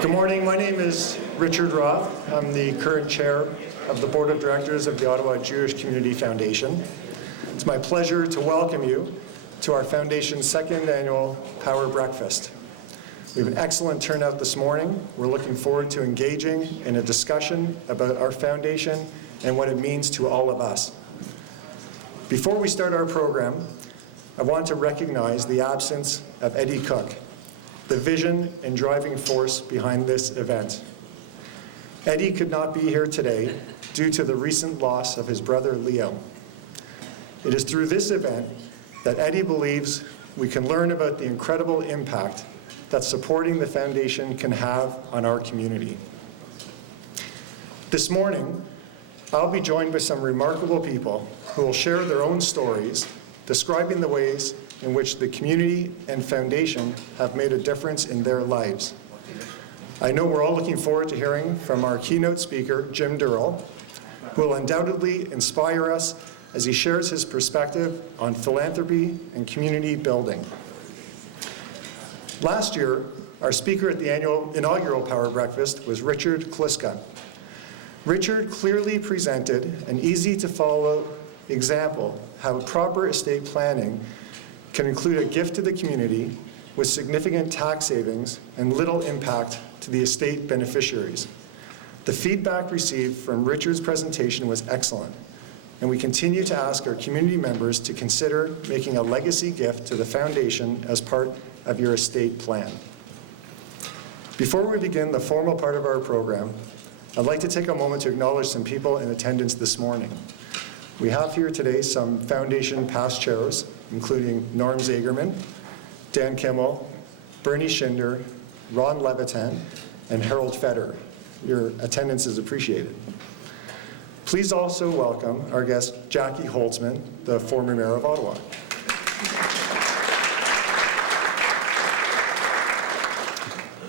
Good morning. My name is Richard Roth. I'm the current chair of the Board of Directors of the Ottawa Jewish Community Foundation. It's my pleasure to welcome you to our Foundation's second annual Power Breakfast. We have an excellent turnout this morning. We're looking forward to engaging in a discussion about our foundation and what it means to all of us. Before we start our program, I want to recognize the absence of Eddie Cook, the vision and driving force behind this event. Eddie could not be here today due to the recent loss of his brother Leo. It is through this event that Eddie believes we can learn about the incredible impact that supporting the foundation can have on our community. This morning, I'll be joined by some remarkable people who will share their own stories, describing the ways in which the community and foundation have made a difference in their lives. I know we're all looking forward to hearing from our keynote speaker, Jim Durrell, who will undoubtedly inspire us as he shares his perspective on philanthropy and community building. Last year, our speaker at the inaugural Power Breakfast was Richard Kliska. Richard clearly presented an easy-to-follow example how proper estate planning can include a gift to the community with significant tax savings and little impact to the estate beneficiaries. The feedback received from Richard's presentation was excellent, and we continue to ask our community members to consider making a legacy gift to the foundation as part of your estate plan. Before we begin the formal part of our program, I'd like to take a moment to acknowledge some people in attendance this morning. We have here today some foundation past chairs, including Norm Zagerman, Dan Kimmel, Bernie Schinder, Ron Levitan, and Harold Feder. Your attendance is appreciated. Please also welcome our guest, Jackie Holtzman, the former mayor of Ottawa.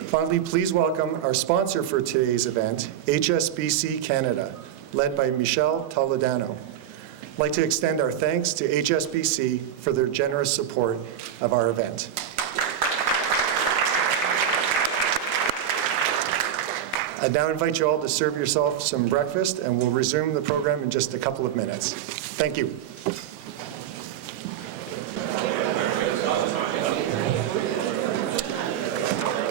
Finally, please welcome our sponsor for today's event, HSBC Canada, led by Michelle Toledano. I'd like to extend our thanks to HSBC for their generous support of our event. I now invite you all to serve yourself some breakfast, and we'll resume the program in just a couple of minutes. Thank you.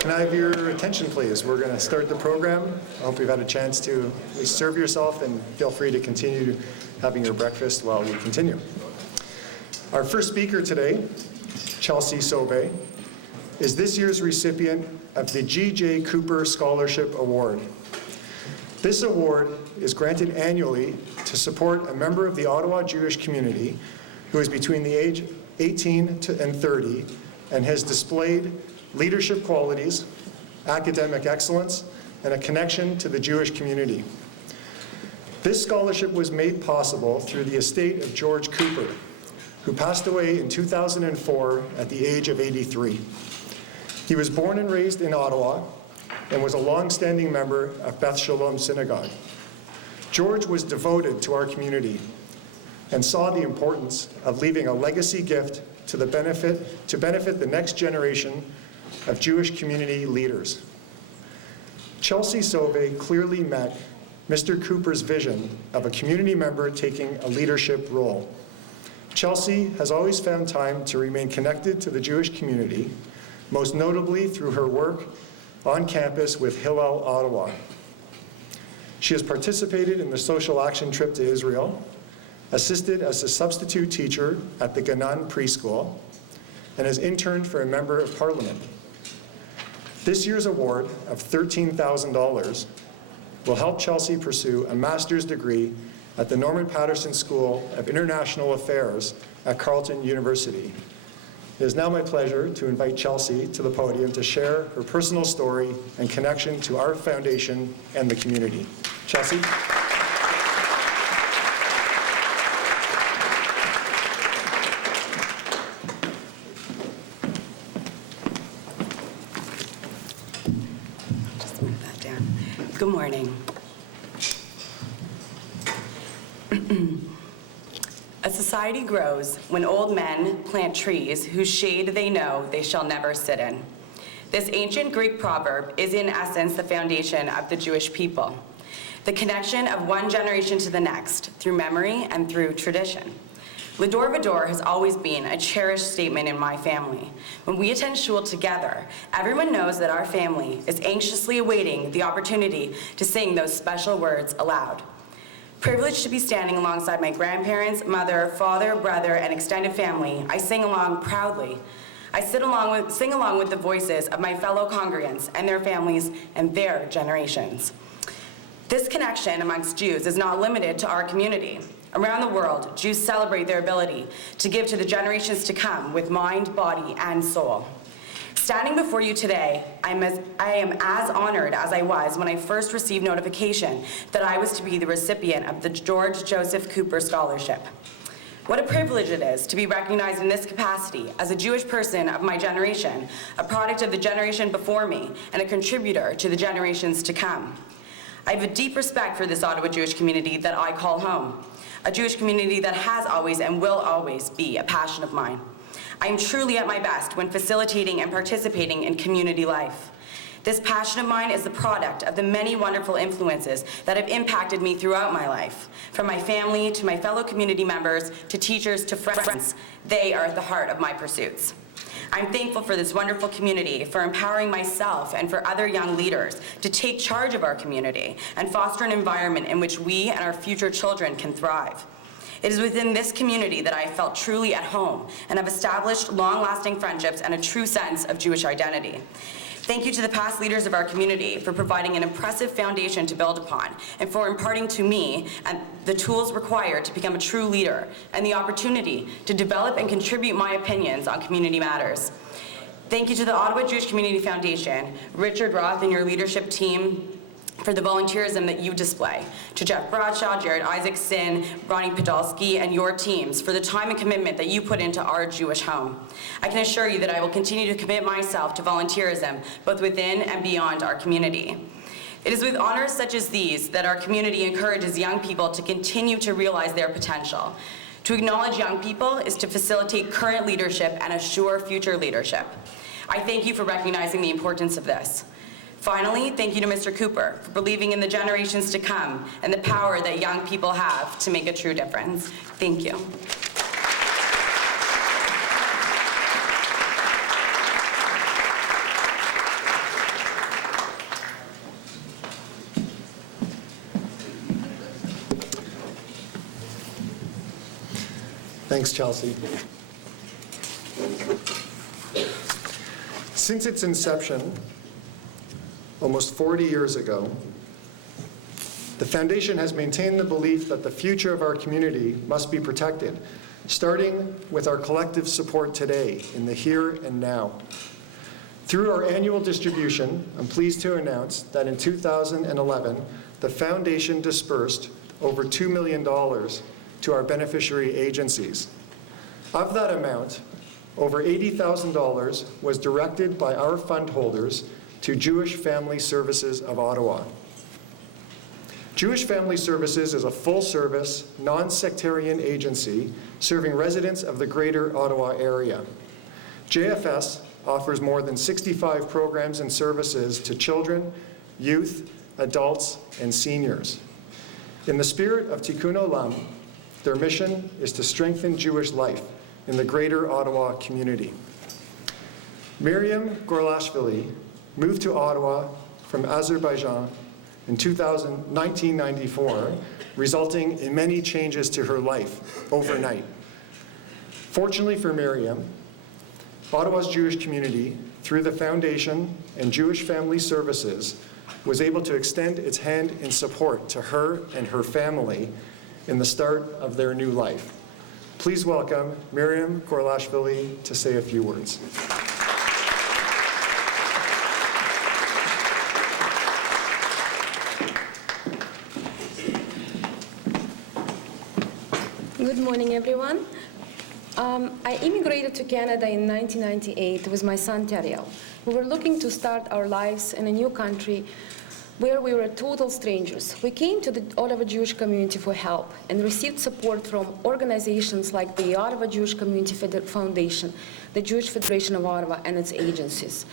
Can I have your attention, please? We're going to start the program. I hope you've had a chance to serve yourself, and feel free to continue having your breakfast while we continue. Our first speaker today, Chelsea Sauvé, is this year's recipient of the G.J. Cooper Scholarship Award. This award is granted annually to support a member of the Ottawa Jewish community who is between the age 18 and 30 and has displayed leadership qualities, academic excellence, and a connection to the Jewish community. This scholarship was made possible through the estate of George Cooper, who passed away in 2004 at the age of 83. He was born and raised in Ottawa and was a long-standing member of Beth Shalom Synagogue. George was devoted to our community and saw the importance of leaving a legacy gift to benefit the next generation of Jewish community leaders. Chelsea Sauvé clearly met Mr. Cooper's vision of a community member taking a leadership role. Chelsea has always found time to remain connected to the Jewish community, most notably through her work on campus with Hillel Ottawa. She has participated in the social action trip to Israel, assisted as a substitute teacher at the Ganan preschool, and has interned for a member of parliament. This year's award of $13,000 will help Chelsea pursue a master's degree at the Norman Paterson School of International Affairs at Carleton University. It is now my pleasure to invite Chelsea to the podium to share her personal story and connection to our foundation and the community. Chelsea? Just move that down. Good morning. A society grows when old men plant trees whose shade they know they shall never sit in. This ancient Greek proverb is in essence the foundation of the Jewish people. The connection of one generation to the next through memory and through tradition. L'Dor V'Dor has always been a cherished statement in my family. When we attend shul together, everyone knows that our family is anxiously awaiting the opportunity to sing those special words aloud. Privileged to be standing alongside my grandparents, mother, father, brother, and extended family, I sing along proudly. I sing along with the voices of my fellow congregants and their families and their generations. This connection amongst Jews is not limited to our community. Around the world, Jews celebrate their ability to give to the generations to come with mind, body, and soul. Standing before you today, I am as honored as I was when I first received notification that I was to be the recipient of the George Joseph Cooper Scholarship. What a privilege it is to be recognized in this capacity as a Jewish person of my generation, a product of the generation before me, and a contributor to the generations to come. I have a deep respect for this Ottawa Jewish community that I call home, a Jewish community that has always and will always be a passion of mine. I am truly at my best when facilitating and participating in community life. This passion of mine is the product of the many wonderful influences that have impacted me throughout my life. From my family to my fellow community members to teachers to friends, they are at the heart of my pursuits. I'm thankful for this wonderful community, for empowering myself and for other young leaders to take charge of our community and foster an environment in which we and our future children can thrive. It is within this community that I have felt truly at home and have established long-lasting friendships and a true sense of Jewish identity. Thank you to the past leaders of our community for providing an impressive foundation to build upon and for imparting to me and the tools required to become a true leader and the opportunity to develop and contribute my opinions on community matters. Thank you to the Ottawa Jewish Community Foundation, Richard Roth and your leadership team for the volunteerism that you display, to Jeff Bradshaw, Jared Isaacson, Ronnie Podolsky, and your teams for the time and commitment that you put into our Jewish home. I can assure you that I will continue to commit myself to volunteerism, both within and beyond our community. It is with honors such as these that our community encourages young people to continue to realize their potential. To acknowledge young people is to facilitate current leadership and assure future leadership. I thank you for recognizing the importance of this. Finally, thank you to Mr. Cooper for believing in the generations to come and the power that young people have to make a true difference. Thank you. Thanks, Chelsea. Since its inception, almost 40 years ago, the Foundation has maintained the belief that the future of our community must be protected, starting with our collective support today, in the here and now. Through our annual distribution, I'm pleased to announce that in 2011, the Foundation dispersed over $2 million to our beneficiary agencies. Of that amount, over $80,000 was directed by our fund holders to Jewish Family Services of Ottawa. Jewish Family Services is a full-service, non-sectarian agency serving residents of the Greater Ottawa area. JFS offers more than 65 programs and services to children, youth, adults, and seniors. In the spirit of Tikkun Olam, their mission is to strengthen Jewish life in the Greater Ottawa community. Miriam Gorlashvili moved to Ottawa from Azerbaijan in 1994, resulting in many changes to her life overnight. Fortunately for Miriam, Ottawa's Jewish community, through the Foundation and Jewish Family Services, was able to extend its hand in support to her and her family in the start of their new life. Please welcome Miriam Gorlashvili to say a few words. Good morning, everyone. I immigrated to Canada in 1998 with my son, Teriel. We were looking to start our lives in a new country where we were total strangers. We came to the Ottawa Jewish community for help and received support from organizations like the Ottawa Jewish Community Foundation, the Jewish Federation of Ottawa, and its agencies.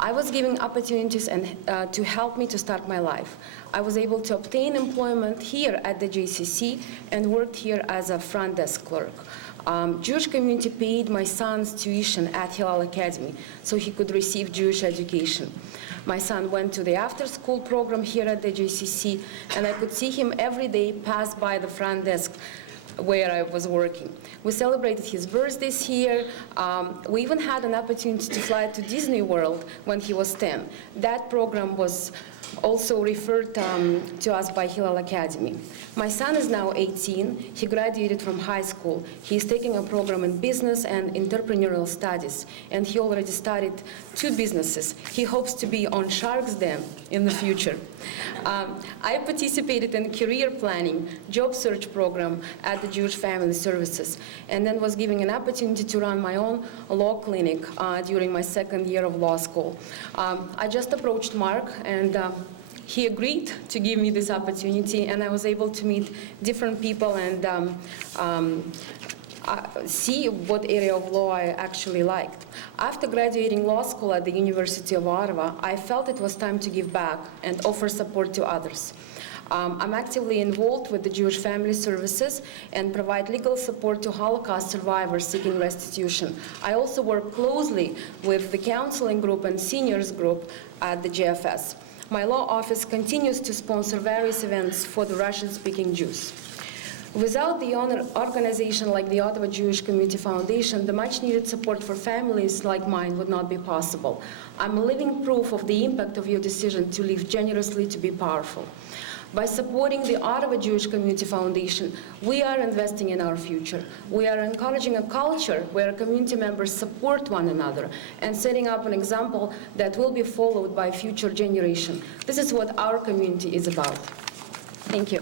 I was given opportunities to help me to start my life. I was able to obtain employment here at the JCC and worked here as a front desk clerk. Jewish community paid my son's tuition at Hillel Academy so he could receive Jewish education. My son went to the after-school program here at the JCC, and I could see him every day pass by the front desk where I was working. We celebrated his birthdays here. We even had an opportunity to fly to Disney World when he was 10. That program was also referred to us by Hillel Academy. My son is now 18. He graduated from high school. He is taking a program in business and entrepreneurial studies, and he already started 2 businesses. He hopes to be on Shark's Den in the future. I participated in career planning, job search program at the Jewish Family Services, and then was given an opportunity to run my own law clinic during my 2nd year of law school. I just approached Mark, and he agreed to give me this opportunity, and I was able to meet different people and see what area of law I actually liked. After graduating law school at the University of Ottawa, I felt it was time to give back and offer support to others. I'm actively involved with the Jewish Family Services and provide legal support to Holocaust survivors seeking restitution. I also work closely with the counseling group and seniors group at the JFS. My law office continues to sponsor various events for the Russian-speaking Jews. Without the organization like the Ottawa Jewish Community Foundation, the much-needed support for families like mine would not be possible. I'm a living proof of the impact of your decision to live generously to be powerful. By supporting the Ottawa Jewish Community Foundation, we are investing in our future. We are encouraging a culture where community members support one another and setting up an example that will be followed by future generations. This is what our community is about. Thank you.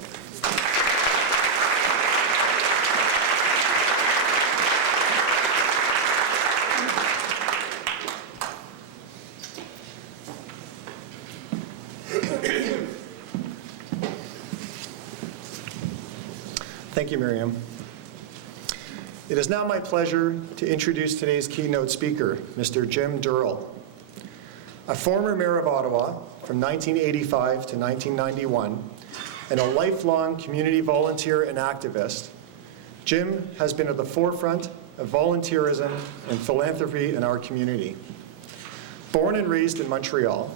Thank you, Miriam. It is now my pleasure to introduce today's keynote speaker, Mr. Jim Durrell. A former mayor of Ottawa from 1985 to 1991, and a lifelong community volunteer and activist, Jim has been at the forefront of volunteerism and philanthropy in our community. Born and raised in Montreal,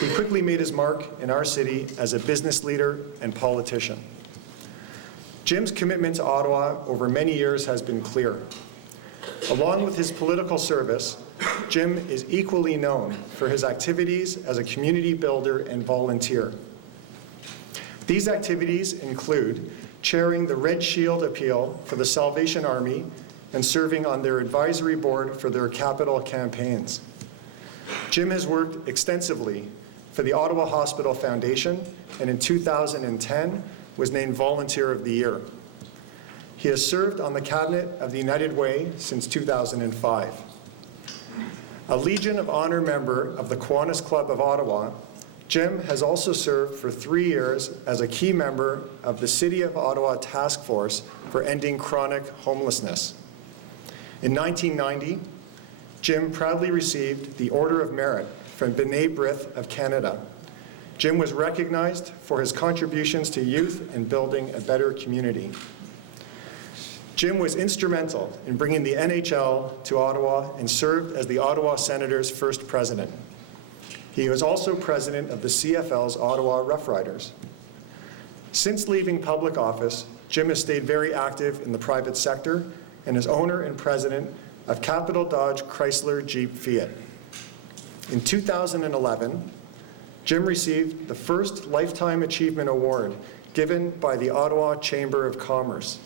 he quickly made his mark in our city as a business leader and politician. Jim's commitment to Ottawa over many years has been clear. Along with his political service, Jim is equally known for his activities as a community builder and volunteer. These activities include chairing the Red Shield Appeal for the Salvation Army and serving on their advisory board for their capital campaigns. Jim has worked extensively for the Ottawa Hospital Foundation, and in 2010, was named Volunteer of the Year. He has served on the Cabinet of the United Way since 2005. A Legion of Honor member of the Kiwanis Club of Ottawa, Jim has also served for 3 years as a key member of the City of Ottawa Task Force for Ending Chronic Homelessness. In 1990, Jim proudly received the Order of Merit from B'nai B'rith of Canada. Jim was recognized for his contributions to youth and building a better community. Jim was instrumental in bringing the NHL to Ottawa and served as the Ottawa Senators' first president. He was also president of the CFL's Ottawa Rough Riders. Since leaving public office, Jim has stayed very active in the private sector and is owner and president of Capital Dodge Chrysler Jeep Fiat. In 2011, Jim received the first Lifetime Achievement Award given by the Ottawa Chamber of Commerce.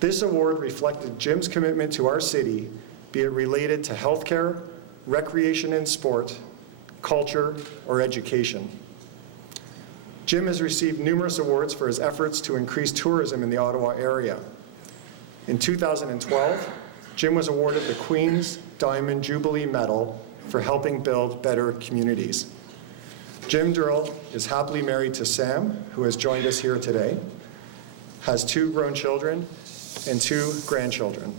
This award reflected Jim's commitment to our city, be it related to healthcare, recreation and sport, culture, or education. Jim has received numerous awards for his efforts to increase tourism in the Ottawa area. In 2012, Jim was awarded the Queen's Diamond Jubilee Medal for helping build better communities. Jim Durrell is happily married to Sam, who has joined us here today, has 2 grown children and 2 grandchildren.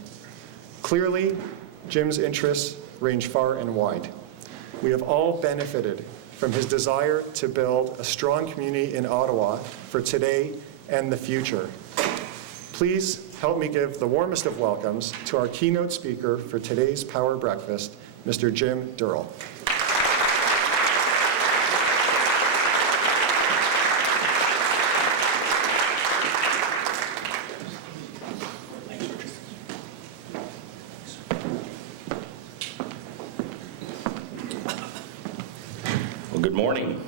Clearly, Jim's interests range far and wide. We have all benefited from his desire to build a strong community in Ottawa for today and the future. Please help me give the warmest of welcomes to our keynote speaker for today's Power Breakfast, Mr. Jim Durrell. Well, good morning.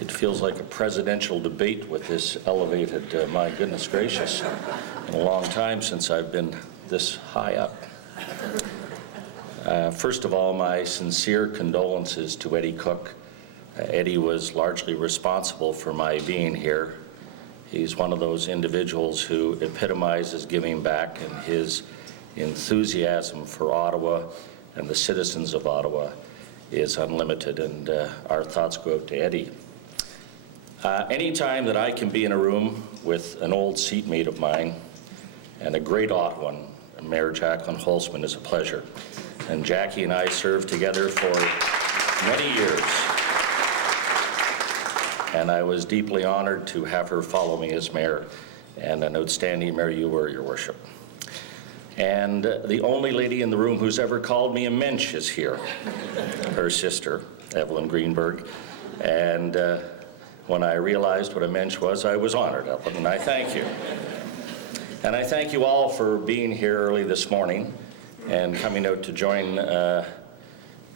It feels like a presidential debate with this elevated, my goodness gracious, in a long time since I've been this high up. First of all, my sincere condolences to Eddie Cook. Eddie was largely responsible for my being here. He's one of those individuals who epitomizes giving back, and his enthusiasm for Ottawa and the citizens of Ottawa is unlimited, and our thoughts go out to Eddie. Anytime that I can be in a room with an old seatmate of mine and a great Ottawan, Mayor Jacqueline Holzman, is a pleasure. And Jackie and I served together for many years, and I was deeply honored to have her follow me as mayor, and an outstanding mayor you were, Your Worship. And the only lady in the room who's ever called me a mensch is here, her sister, Evelyn Greenberg. And when I realized what a mensch was, I was honored, Evelyn, and I thank you. And I thank you all for being here early this morning and coming out to join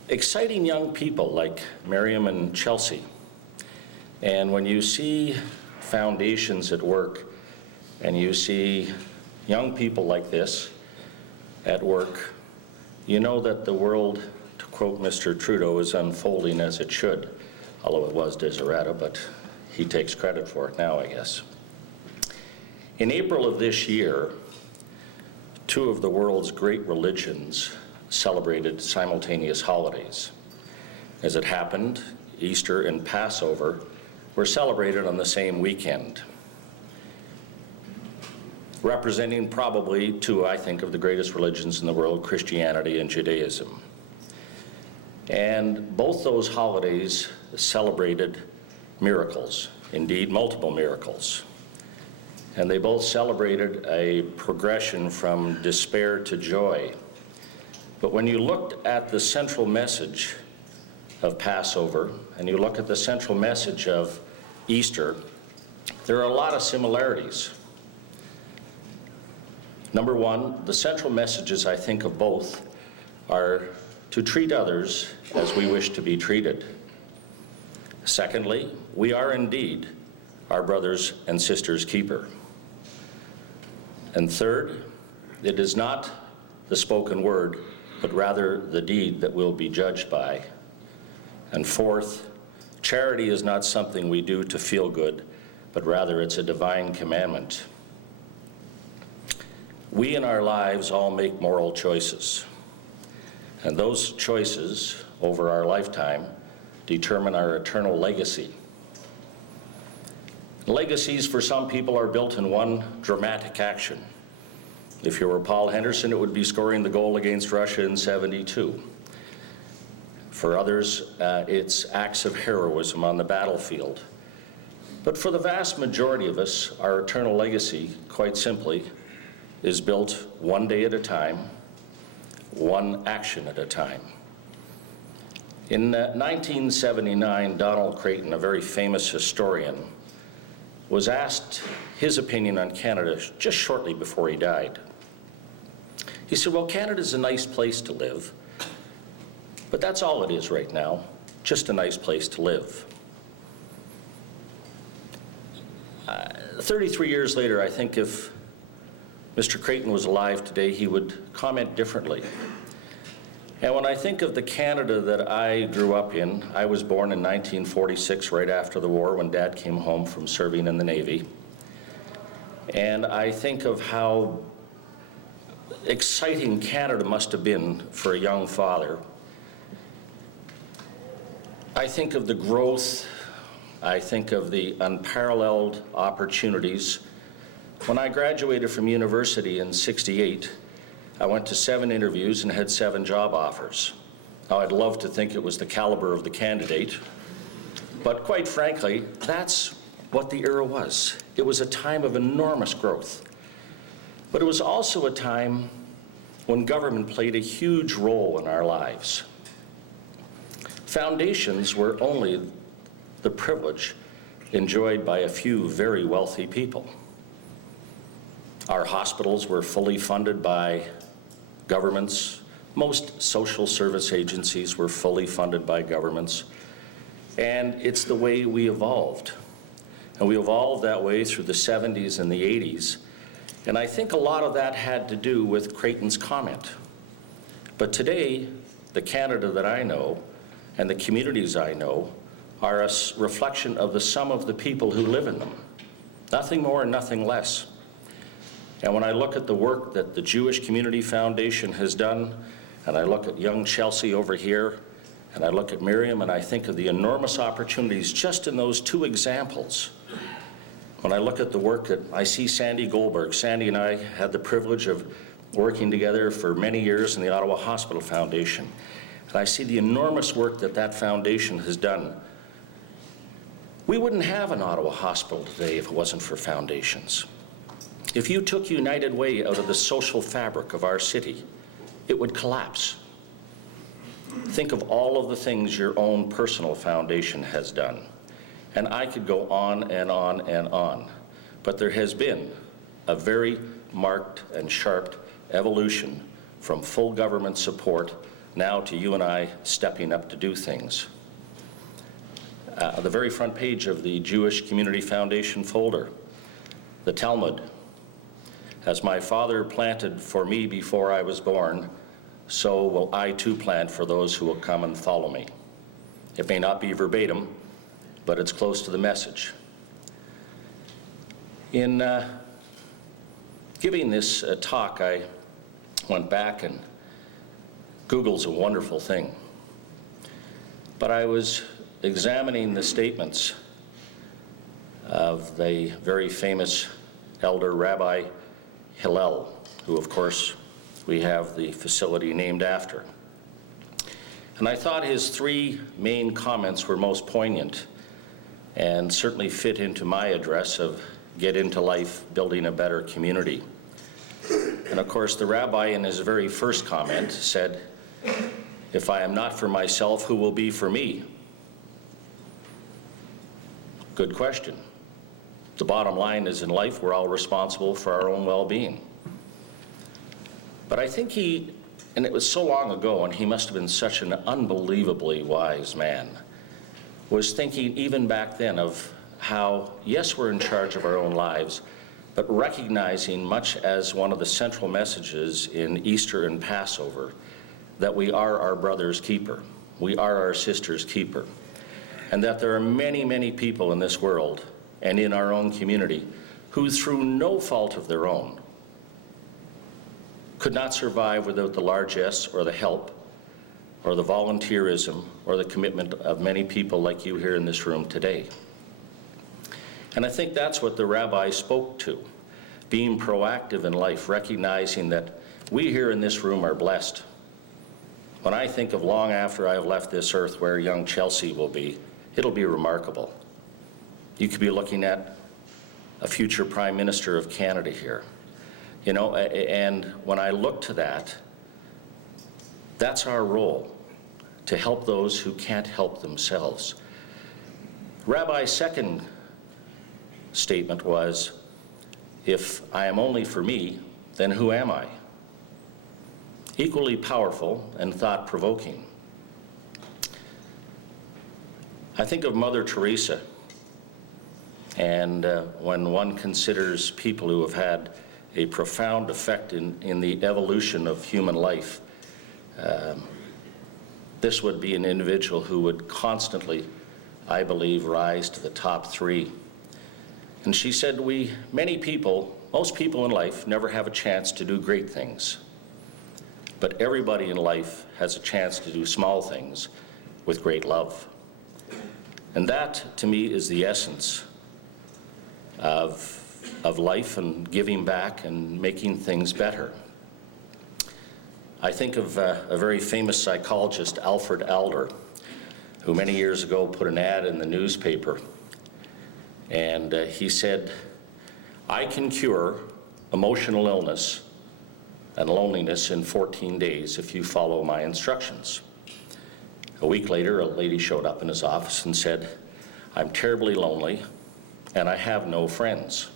exciting young people like Miriam and Chelsea. And when you see foundations at work and you see young people like this at work, you know that the world, to quote Mr. Trudeau, is unfolding as it should, although it was Desiderata, but he takes credit for it now, I guess. In April of this year, two of the world's great religions celebrated simultaneous holidays. As it happened, Easter and Passover were celebrated on the same weekend, representing probably two, I think, of the greatest religions in the world, Christianity and Judaism. And both those holidays celebrated miracles, indeed multiple miracles. And they both celebrated a progression from despair to joy. But when you looked at the central message of Passover, and you look at the central message of Easter, there are a lot of similarities. Number one, the central messages, I think, of both are to treat others as we wish to be treated. Secondly, we are indeed our brothers and sisters' keeper. And third, it is not the spoken word, but rather the deed that we'll be judged by. And fourth, charity is not something we do to feel good, but rather it's a divine commandment. We in our lives all make moral choices, and those choices over our lifetime determine our eternal legacy. Legacies for some people are built in one dramatic action. If you were Paul Henderson, it would be scoring the goal against Russia in '72. For others, it's acts of heroism on the battlefield. But for the vast majority of us, our eternal legacy, quite simply, is built one day at a time, one action at a time. In 1979, Donald Creighton, a very famous historian, was asked his opinion on Canada just shortly before he died. He said, well, Canada's a nice place to live, but that's all it is right now, just a nice place to live. 33 years later, I think if Mr. Creighton was alive today, he would comment differently. And when I think of the Canada that I grew up in, I was born in 1946, right after the war, when Dad came home from serving in the Navy. And I think of how exciting Canada must have been for a young father. I think of the growth, I think of the unparalleled opportunities. When I graduated from university in '68, I went to 7 interviews and had 7 job offers. Now, I'd love to think it was the caliber of the candidate, but quite frankly, that's what the era was. It was a time of enormous growth, but it was also a time when government played a huge role in our lives. Foundations were only the privilege enjoyed by a few very wealthy people. Our hospitals were fully funded by governments. Most social service agencies were fully funded by governments. And it's the way we evolved. And we evolved that way through the 70s and the 80s. And I think a lot of that had to do with Creighton's comment. But today, the Canada that I know and the communities I know are a reflection of the sum of the people who live in them. Nothing more and nothing less. And when I look at the work that the Jewish Community Foundation has done, and I look at young Chelsea over here, and I look at Miriam, and I think of the enormous opportunities just in those two examples. When I look at the work that I see Sandy Goldberg, Sandy and I had the privilege of working together for many years in the Ottawa Hospital Foundation. And I see the enormous work that that foundation has done. We wouldn't have an Ottawa hospital today if it wasn't for foundations. If you took United Way out of the social fabric of our city, it would collapse. Think of all of the things your own personal foundation has done. And I could go on and on and on. But there has been a very marked and sharp evolution from full government support now to you and I stepping up to do things. The very front page of the Jewish Community Foundation folder, the Talmud. As my father planted for me before I was born, so will I too plant for those who will come and follow me. It may not be verbatim, but it's close to the message. In giving this talk, I went back, and Google's a wonderful thing. But I was examining the statements of the very famous elder Rabbi Hillel, who of course we have the facility named after. And I thought his three main comments were most poignant and certainly fit into my address of get into life, building a better community. And of course the rabbi in his very first comment said, if I am not for myself, who will be for me? Good question. The bottom line is in life, we're all responsible for our own well-being. But I think he, and it was so long ago, and he must have been such an unbelievably wise man, was thinking even back then of how, yes, we're in charge of our own lives, but recognizing, much as one of the central messages in Easter and Passover, that we are our brother's keeper. We are our sister's keeper. And that there are many, many people in this world and in our own community who, through no fault of their own, could not survive without the largesse or the help or the volunteerism or the commitment of many people like you here in this room today. And I think that's what the rabbi spoke to, being proactive in life, recognizing that we here in this room are blessed. When I think of long after I have left this earth where young Chelsea will be, it'll be remarkable. You could be looking at a future Prime Minister of Canada here. You know, and when I look to that, that's our role, to help those who can't help themselves. Rabbi's second statement was, if I am only for me, then who am I? Equally powerful and thought-provoking. I think of Mother Teresa, and when one considers people who have had a profound effect in the evolution of human life, this would be an individual who would constantly, I believe, rise to the top three. And she said, many people, most people in life never have a chance to do great things. But everybody in life has a chance to do small things with great love. And that, to me, is the essence of life and giving back and making things better. I think of a very famous psychologist, Alfred Adler, who many years ago put an ad in the newspaper. And he said, "I can cure emotional illness and loneliness in 14 days if you follow my instructions." A week later, a lady showed up in his office and said, "I'm terribly lonely and I have no friends."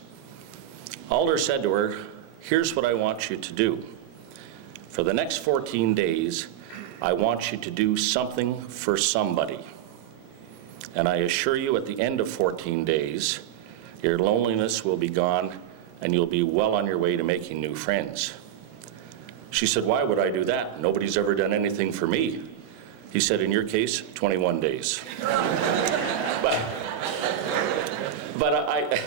Alder said to her, "Here's what I want you to do. For the next 14 days, I want you to do something for somebody. And I assure you, at the end of 14 days, your loneliness will be gone and you'll be well on your way to making new friends." She said, "Why would I do that? Nobody's ever done anything for me." He said, "In your case, 21 days. But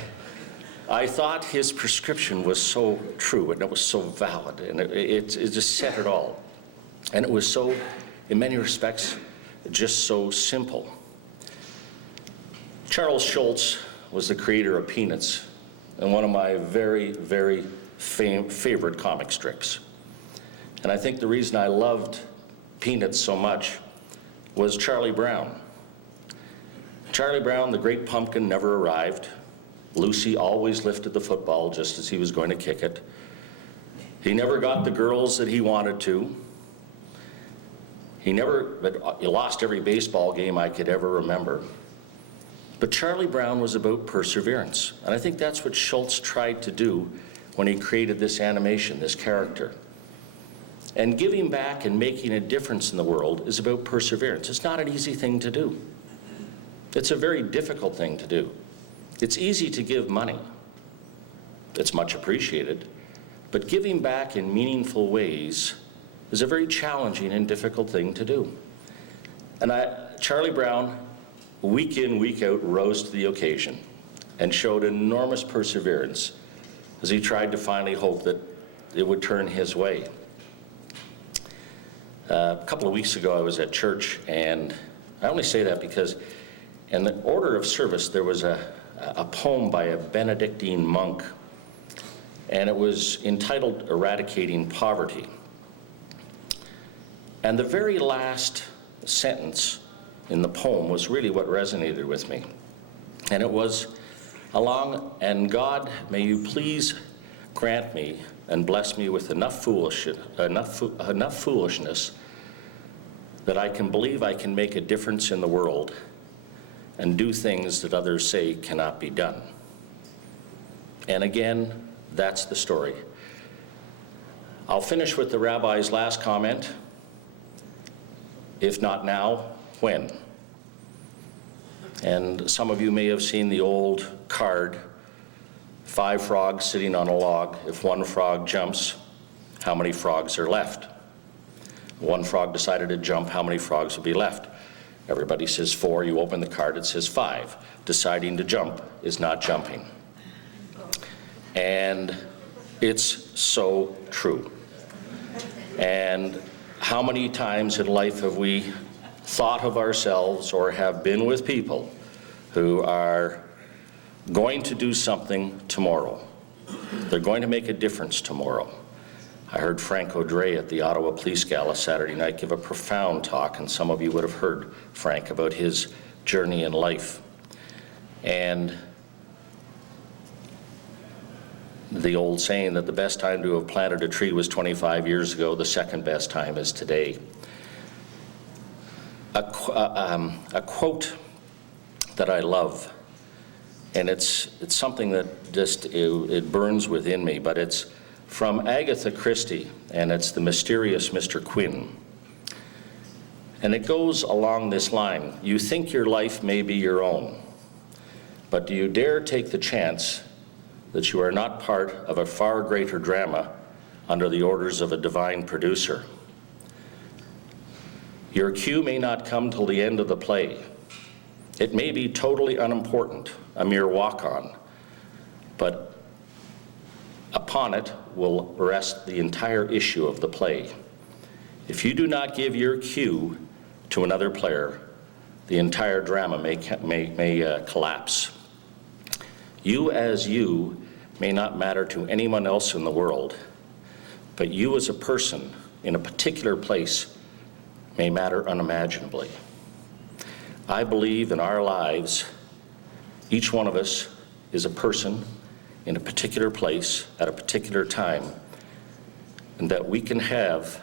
I thought his prescription was so true and it was so valid, and it just said it all. And it was so, in many respects, just so simple. Charles Schulz was the creator of Peanuts and one of my very, very favorite comic strips. And I think the reason I loved Peanuts so much was Charlie Brown. Charlie Brown, the great pumpkin, never arrived. Lucy always lifted the football just as he was going to kick it. He never got the girls that he wanted to. He lost every baseball game I could ever remember. But Charlie Brown was about perseverance. And I think that's what Schulz tried to do when he created this animation, this character. And giving back and making a difference in the world is about perseverance. It's not an easy thing to do. It's a very difficult thing to do. It's easy to give money. It's much appreciated. But giving back in meaningful ways is a very challenging and difficult thing to do. And Charlie Brown, week in, week out, rose to the occasion and showed enormous perseverance as he tried to finally hope that it would turn his way. A couple of weeks ago, I was at church, and I only say that because in the order of service, there was a poem by a Benedictine monk, and it was entitled "Eradicating Poverty." And the very last sentence in the poem was really what resonated with me. And it was, "And God, may you please grant me and bless me with enough foolishness that I can believe I can make a difference in the world and do things that others say cannot be done." And again, that's the story. I'll finish with the rabbi's last comment. If not now, when? And some of you may have seen the old card, 5 frogs sitting on a log. If one frog jumps, how many frogs are left? One frog decided to jump, how many frogs would be left? Everybody says 4. You open the card, it says 5. Deciding to jump is not jumping. And it's so true. And how many times in life have we thought of ourselves or have been with people who are going to do something tomorrow? They're going to make a difference tomorrow. I heard Frank O'Drea at the Ottawa Police Gala Saturday night give a profound talk, and some of you would have heard Frank about his journey in life. And the old saying that the best time to have planted a tree was 25 years ago, the second best time is today. A quote that I love, and it's something that just, it burns within me, but it's from Agatha Christie, and it's The Mysterious Mr. Quinn. And it goes along this line: "You think your life may be your own, but do you dare take the chance that you are not part of a far greater drama under the orders of a divine producer? Your cue may not come till the end of the play. It may be totally unimportant, a mere walk-on, but upon it will rest the entire issue of the play. If you do not give your cue to another player, the entire drama may collapse. You as you may not matter to anyone else in the world, but you as a person in a particular place may matter unimaginably. I believe in our lives, each one of us is a person in a particular place at a particular time, and that we can have